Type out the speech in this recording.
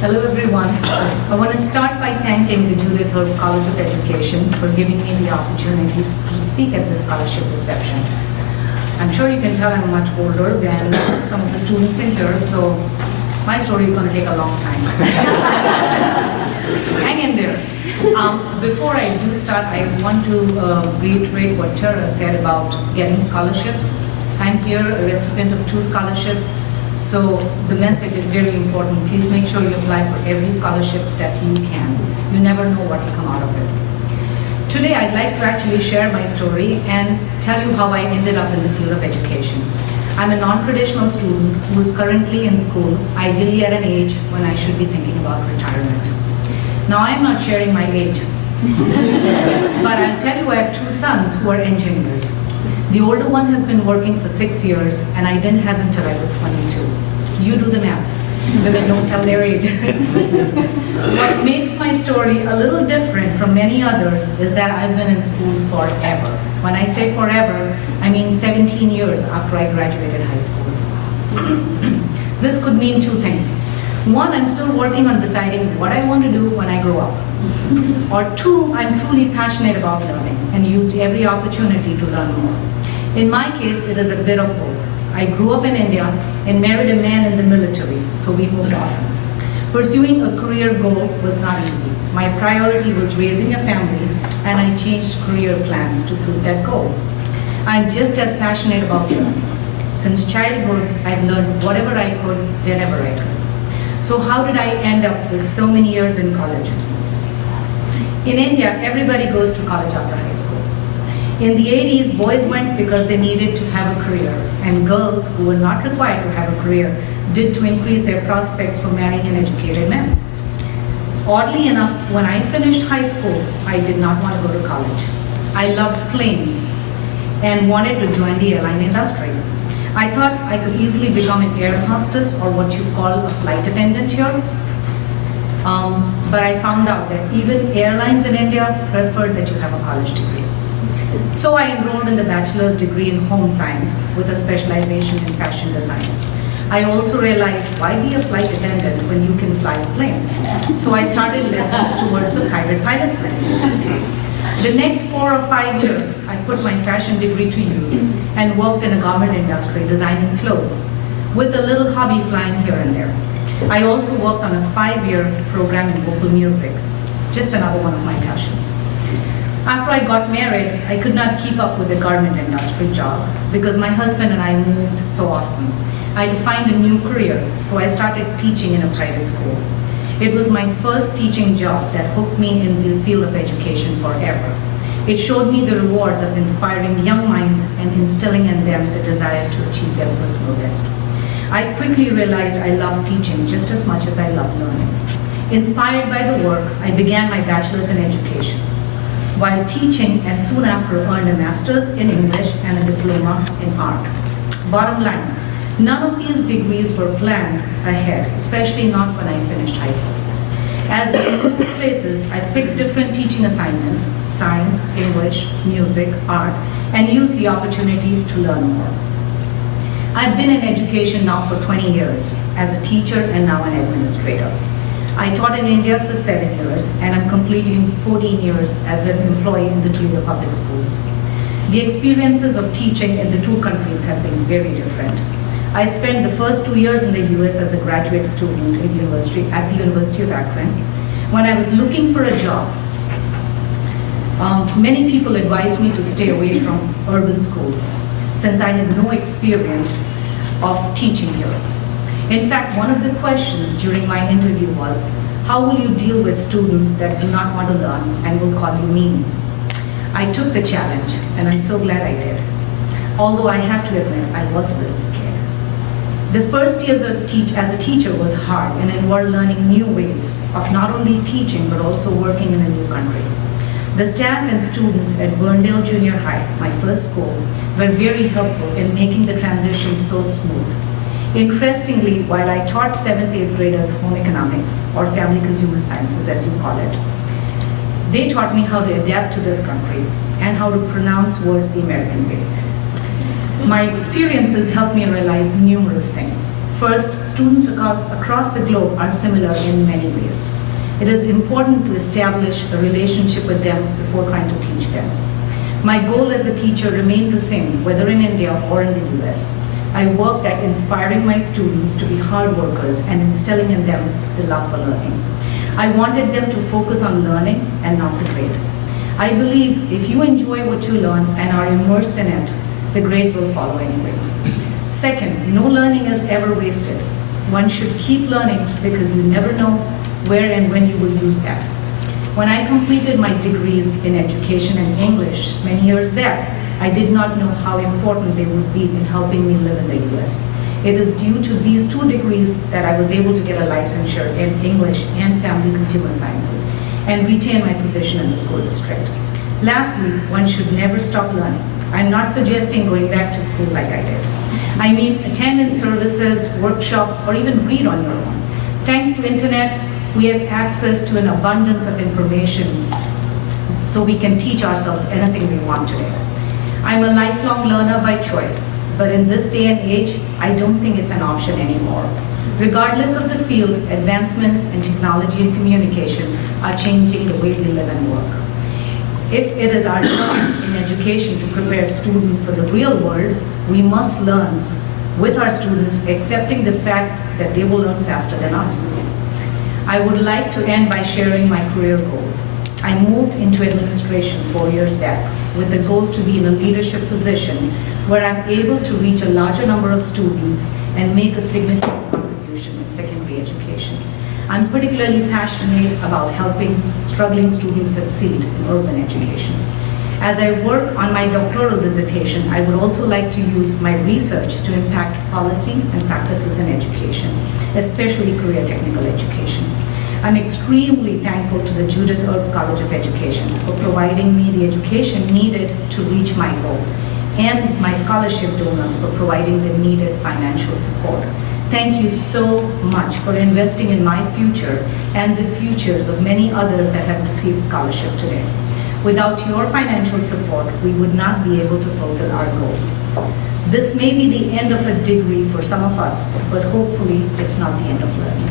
Hello everyone. I want to start by thanking the Judith Herb College of Education for giving me the opportunity to speak at this scholarship reception. I'm sure you can tell I'm much older than some of the students in here, so my story is going to take a long time. Hang in there. Before I do start, I want to reiterate what Tara said about getting scholarships. I'm here a recipient of 2 scholarships. So the message is very important. Please make sure you apply for every scholarship that you can. You never know what will come out of it. Today I'd like to actually share my story and tell you how I ended up in the field of education. I'm a non-traditional student who is currently in school, ideally at an age when I should be thinking about retirement. Now I'm not sharing my age, but I'll tell you I have 2 sons who are engineers. The older one has been working for 6 years, and I didn't have him till I was 22. You do the math. Women don't tell their age. What makes my story a little different from many others is that I've been in school forever. When I say forever, I mean 17 years after I graduated high school. This could mean 2 things. 1, I'm still working on deciding what I want to do when I grow up. Or 2, I'm truly passionate about learning and used every opportunity to learn more. In my case, it is a bit of both. I grew up in India and married a man in the military, so we moved often. Pursuing a career goal was not easy. My priority was raising a family, and I changed career plans to suit that goal. I'm just as passionate about learning. Since childhood, I've learned whatever I could, whenever I could. So how did I end up with so many years in college? In India, everybody goes to college after high school. In the 80s, boys went because they needed to have a career, and girls who were not required to have a career did to increase their prospects for marrying an educated man. Oddly enough, when I finished high school, I did not want to go to college. I loved planes and wanted to join the airline industry. I thought I could easily become an air hostess or what you call a flight attendant here. But I found out that even airlines in India preferred that you have a college degree. So I enrolled in the bachelor's degree in home science with a specialization in fashion design. I also realized, why be a flight attendant when you can fly a plane? So I started lessons towards a private pilot's license. The next 4 or 5 years, I put my fashion degree to use and worked in the garment industry designing clothes with a little hobby flying here and there. I also worked on a 5-year program in vocal music, just another one of my passions. After I got married, I could not keep up with the garment industry job because my husband and I moved so often. I had to find a new career, so I started teaching in a private school. It was my first teaching job that hooked me in the field of education forever. It showed me the rewards of inspiring young minds and instilling in them the desire to achieve their personal best. I quickly realized I loved teaching just as much as I loved learning. Inspired by the work, I began my bachelor's in education. While teaching, and soon after earned a master's in English and a diploma in art. Bottom line, none of these degrees were planned ahead, especially not when I finished high school. As we moved places, I picked different teaching assignments, science, English, music, art, and used the opportunity to learn more. I've been in education now for 20 years as a teacher and now an administrator. I taught in India for 7 years, and I'm completing 14 years as an employee in the Toledo Public Schools. The experiences of teaching in the 2 countries have been very different. I spent the first 2 years in the US as a graduate student at the University of Akron. When I was looking for a job, many people advised me to stay away from urban schools since I had no experience of teaching here. In fact, one of the questions during my interview was, how will you deal with students that do not want to learn and will call you mean? I took the challenge, and I'm so glad I did. Although I have to admit, I was a little scared. The first year as a teacher was hard and involved learning new ways of not only teaching, but also working in a new country. The staff and students at Burndale Junior High, my first school, were very helpful in making the transition so smooth. Interestingly, while I taught 7th, 8th graders home economics, or family consumer sciences as you call it, they taught me how to adapt to this country and how to pronounce words the American way. My experiences helped me realize numerous things. First, students across the globe are similar in many ways. It is important to establish a relationship with them before trying to teach them. My goal as a teacher remained the same, whether in India or in the US. I worked at inspiring my students to be hard workers and instilling in them the love for learning. I wanted them to focus on learning and not the grade. I believe if you enjoy what you learn and are immersed in it, the grades will follow anyway. Second, no learning is ever wasted. One should keep learning because you never know where and when you will use that. When I completed my degrees in education and English many years back, I did not know how important they would be in helping me live in the US. It is due to these 2 degrees that I was able to get a licensure in English and Family Consumer Sciences and retain my position in the school district. Lastly, one should never stop learning. I'm not suggesting going back to school like I did. I mean, attend in services, workshops, or even read on your own. Thanks to internet, we have access to an abundance of information so we can teach ourselves anything we want today. I'm a lifelong learner by choice, but in this day and age, I don't think it's an option anymore. Regardless of the field, advancements in technology and communication are changing the way we live and work. If it is our job in education to prepare students for the real world, we must learn with our students, accepting the fact that they will learn faster than us. I would like to end by sharing my career goals. I moved into administration 4 years back with the goal to be in a leadership position where I'm able to reach a larger number of students and make a significant contribution in secondary education. I'm particularly passionate about helping struggling students succeed in urban education. As I work on my doctoral dissertation, I would also like to use my research to impact policy and practices in education, especially career technical education. I'm extremely thankful to the Judith Erb College of Education for providing me the education needed to reach my goal, and my scholarship donors for providing the needed financial support. Thank you so much for investing in my future and the futures of many others that have received scholarship today. Without your financial support, we would not be able to fulfill our goals. This may be the end of a degree for some of us, but hopefully it's not the end of learning.